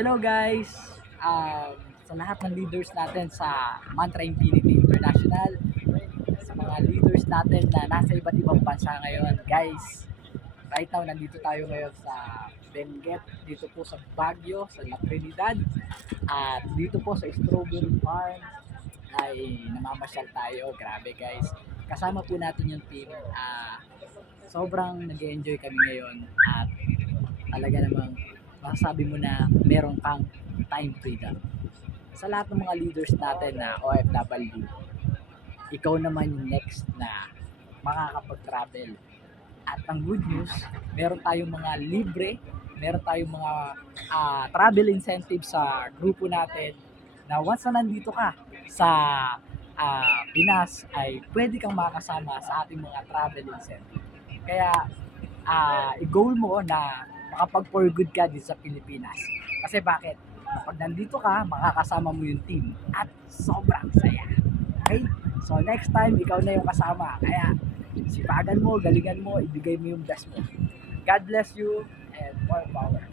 Hello guys! Sa lahat ng leaders natin sa Mantra Infinity International, sa mga leaders natin na nasa iba't ibang bansa ngayon, guys, right now nandito tayo ngayon sa Benguet, dito po sa Baguio, sa La Trinidad, at dito po sa Strawberry Farm ay namamasyal tayo. Grabe guys, kasama po natin yung team. Sobrang nag-enjoy kami ngayon at talaga namang masasabi mo na meron kang time freedom. Sa lahat ng mga leaders natin na OFW, ikaw naman yung next na makakapag-travel. At ang good news, meron tayong mga libre, meron tayong mga travel incentives sa grupo natin na once na nandito ka sa Pinas ay pwede kang makasama sa ating mga travel incentive. Kaya i-goal mo na makapag for good ka dito sa Pilipinas. Kasi bakit? Kapag nandito ka, makakasama mo yung team at sobrang saya. Okay? So next time, ikaw na yung kasama. Kaya sipagan mo, galingan mo, ibigay mo yung best mo. God bless you and more power.